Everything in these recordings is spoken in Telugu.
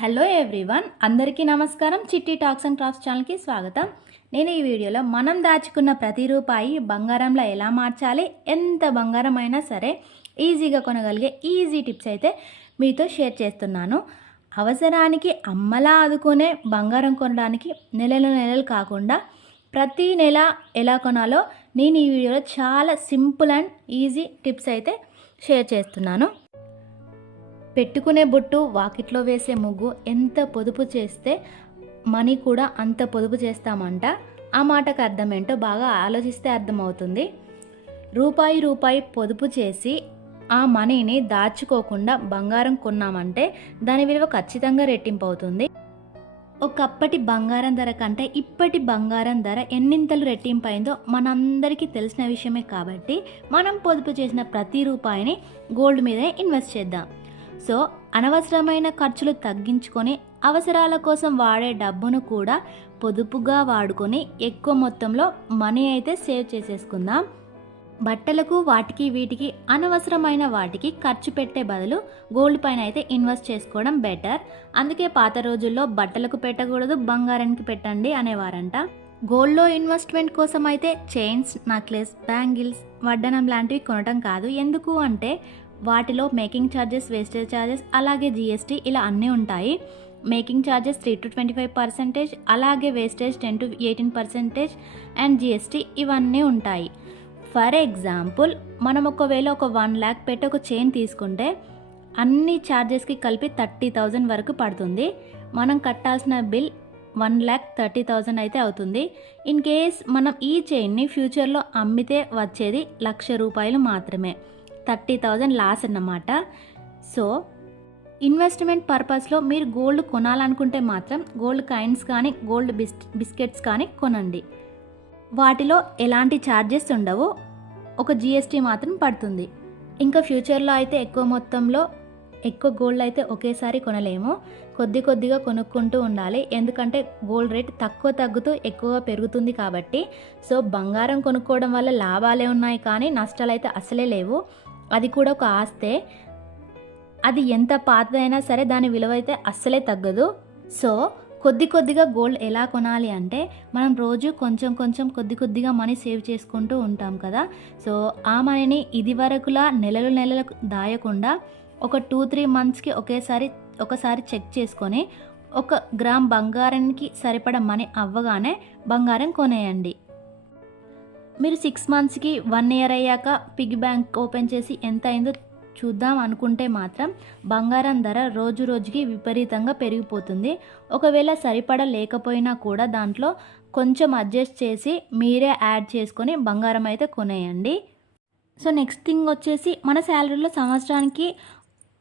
హలో ఎవ్రీవన్ అందరికీ నమస్కారం. చిట్టి టాక్స్ అండ్ క్రాఫ్ట్స్ ఛానల్కి స్వాగతం. నేను ఈ వీడియోలో మనం దాచుకున్న ప్రతి రూపాయి బంగారంలో ఎలా మార్చాలి ఎంత బంగారం అయినా సరే ఈజీగా కొనగలిగే ఈజీ టిప్స్ అయితే మీతో షేర్ చేస్తున్నాను. అవసరానికి అమ్మలా ఆదుకునే బంగారం కొనడానికి నెలలు నెలలు కాకుండా ప్రతి నెల ఎలా కొనాలో నేను ఈ వీడియోలో చాలా సింపుల్ అండ్ ఈజీ టిప్స్ అయితే షేర్ చేస్తున్నాను. పెట్టుకునే బొట్టు వాకిట్లో వేసే ముగ్గు ఎంత పొదుపు చేస్తే మనీ కూడా అంత పొదుపు చేస్తామంట. ఆ మాటకు అర్థం ఏంటో బాగా ఆలోచిస్తే అర్థమవుతుంది. రూపాయి రూపాయి పొదుపు చేసి ఆ మనీని దాచుకోకుండా బంగారం కొన్నామంటే దాని విలువ ఖచ్చితంగా రెట్టింపు అవుతుంది ఒకప్పటి బంగారం ధర కంటే ఇప్పటి బంగారం ధర ఎన్నింతలు రెట్టింపు అయిందో మనందరికీ తెలిసిన విషయమే కాబట్టి మనం పొదుపు చేసిన ప్రతి రూపాయిని గోల్డ్ మీదే ఇన్వెస్ట్ చేద్దాం. సో అనవసరమైన ఖర్చులు తగ్గించుకొని అవసరాల కోసం వాడే డబ్బును కూడా పొదుపుగా వాడుకొని ఎక్కువ మొత్తంలో మనీ అయితే సేవ్ చేసేసుకుందాం. బట్టలకు వాటికి వీటికి అనవసరమైన వాటికి ఖర్చు పెట్టే బదులు గోల్డ్ పైన అయితే ఇన్వెస్ట్ చేసుకోవడం బెటర్. అందుకే పాత రోజుల్లో బట్టలకు పెట్టకూడదు బంగారానికి పెట్టండి అనేవారంట. గోల్డ్లో ఇన్వెస్ట్మెంట్ కోసం అయితే చైన్స్ నెక్లెస్ బ్యాంగిల్స్ వడ్డనం లాంటివి కొనటం కాదు. ఎందుకు అంటే వాటిలో మేకింగ్ ఛార్జెస్ వేస్టేజ్ ఛార్జెస్ అలాగే జిఎస్టీ ఇలా అన్నీ ఉంటాయి. Making charges three to twenty five percentage అలాగే wastage ten to eighteen percentage and GST ఇవన్నీ ఉంటాయి. ఫర్ ఎగ్జాంపుల్ మనం ఒకవేళ ఒక వన్ ల్యాక్ పెట్టి ఒక చైన్ తీసుకుంటే అన్ని ఛార్జెస్కి కలిపి థర్టీ థౌజండ్ వరకు పడుతుంది. మనం కట్టాల్సిన bill one lakh thirty thousand అయితే అవుతుంది. ఇన్ కేస్ మనం ఈ చైన్ని ఫ్యూచర్లో అమ్మితే వచ్చేది లక్ష రూపాయలు మాత్రమే. థర్టీ థౌజండ్ లాస్ అన్నమాట. సో ఇన్వెస్ట్మెంట్ పర్పస్లో మీరు గోల్డ్ కొనాలనుకుంటే మాత్రం గోల్డ్ కాయిన్స్ కానీ గోల్డ్ బిస్ బిస్కెట్స్ కానీ కొనండి. వాటిలో ఎలాంటి ఛార్జెస్ ఉండవు. ఒక జిఎస్టీ మాత్రం పడుతుంది. ఇంకా ఫ్యూచర్లో అయితే ఎక్కువ మొత్తంలో ఎక్కువ గోల్డ్ అయితే ఒకేసారి కొనలేము. కొద్ది కొద్దిగా కొనుక్కుంటూ ఉండాలి. ఎందుకంటే గోల్డ్ రేట్ తక్కువ తగ్గుతూ ఎక్కువగా పెరుగుతుంది కాబట్టి. సో బంగారం కొనుక్కోవడం వల్ల లాభాలే ఉన్నాయి కానీ నష్టాలు అయితే అసలే లేవు. అది కూడా ఒక ఆస్తే. అది ఎంత పాతదైనా సరే దాని విలువ అయితే అస్సలే తగ్గదు. సో కొద్ది కొద్దిగా గోల్డ్ ఎలా కొనాలి అంటే మనం రోజు కొంచెం కొంచెం కొద్ది కొద్దిగా మనీ సేవ్ చేసుకుంటూ ఉంటాం కదా. సో ఆ మనీని ఇది వరకులా నెలలు నెలలకు దాయకుండా ఒక టూ త్రీ మంత్స్కి ఒకేసారి ఒకసారి చెక్ చేసుకొని ఒక గ్రామ్ బంగారానికి సరిపడ మనీ అవ్వగానే బంగారం కొనేయండి. మీరు సిక్స్ మంత్స్కి వన్ ఇయర్ అయ్యాక పిగ్ బ్యాంక్ ఓపెన్ చేసి ఎంత అయిందో చూద్దాం అనుకుంటే మాత్రం బంగారం ధర రోజు రోజుకి విపరీతంగా పెరిగిపోతుంది. ఒకవేళ సరిపడ లేకపోయినా కూడా దాంట్లో కొంచెం అడ్జస్ట్ చేసి మీరే యాడ్ చేసుకొని బంగారం అయితే కొనేయండి. సో నెక్స్ట్ థింగ్ వచ్చేసి మన శాలరీలో సంవత్సరానికి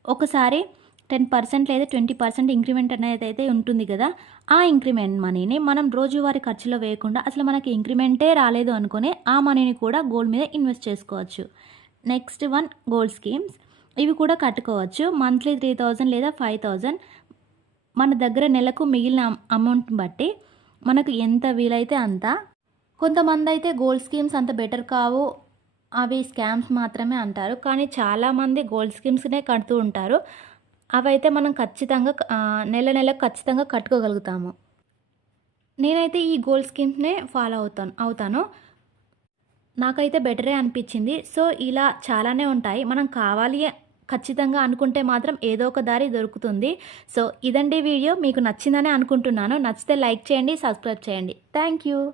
ఒకసారి టెన్ పర్సెంట్ లేదా ట్వంటీ పర్సెంట్ ఇంక్రిమెంట్ అనేది అయితే ఉంటుంది కదా ఆ ఇంక్రిమెంట్ మనీని మనం రోజువారీ ఖర్చులో వేయకుండా అసలు మనకి ఇంక్రిమెంటే రాలేదు అనుకునే ఆ మనీని కూడా గోల్డ్ మీద ఇన్వెస్ట్ చేసుకోవచ్చు. నెక్స్ట్ వన్ గోల్డ్ స్కీమ్స్ ఇవి కూడా కట్టుకోవచ్చు. మంత్లీ త్రీ థౌజండ్ లేదా ఫైవ్ థౌజండ్ మన దగ్గర నెలకు మిగిలిన అమౌంట్ బట్టి మనకు ఎంత వీలైతే అంత. కొంతమంది అయితే గోల్డ్ స్కీమ్స్ అంత బెటర్ కావు. అవి స్కామ్స్ మాత్రమే అంటారు. కానీ చాలామంది గోల్డ్ స్కీమ్స్నే కడుతూ ఉంటారు. అవైతే మనం ఖచ్చితంగా నెల నెల ఖచ్చితంగా కట్టుకోగలుగుతాము. నేనైతే ఈ గోల్డ్ స్కీమ్స్నే ఫాలో అవుతాను అవుతాను. నాకైతే బెటరే అనిపించింది. సో ఇలా చాలానే ఉంటాయి. మనం కావాలి ఖచ్చితంగా అనుకుంటే మాత్రం ఏదో ఒక దారి దొరుకుతుంది. సో ఇదండి వీడియో. మీకు నచ్చిందని అనుకుంటున్నాను. నచ్చితే లైక్ చేయండి సబ్స్క్రైబ్ చేయండి. Thank you.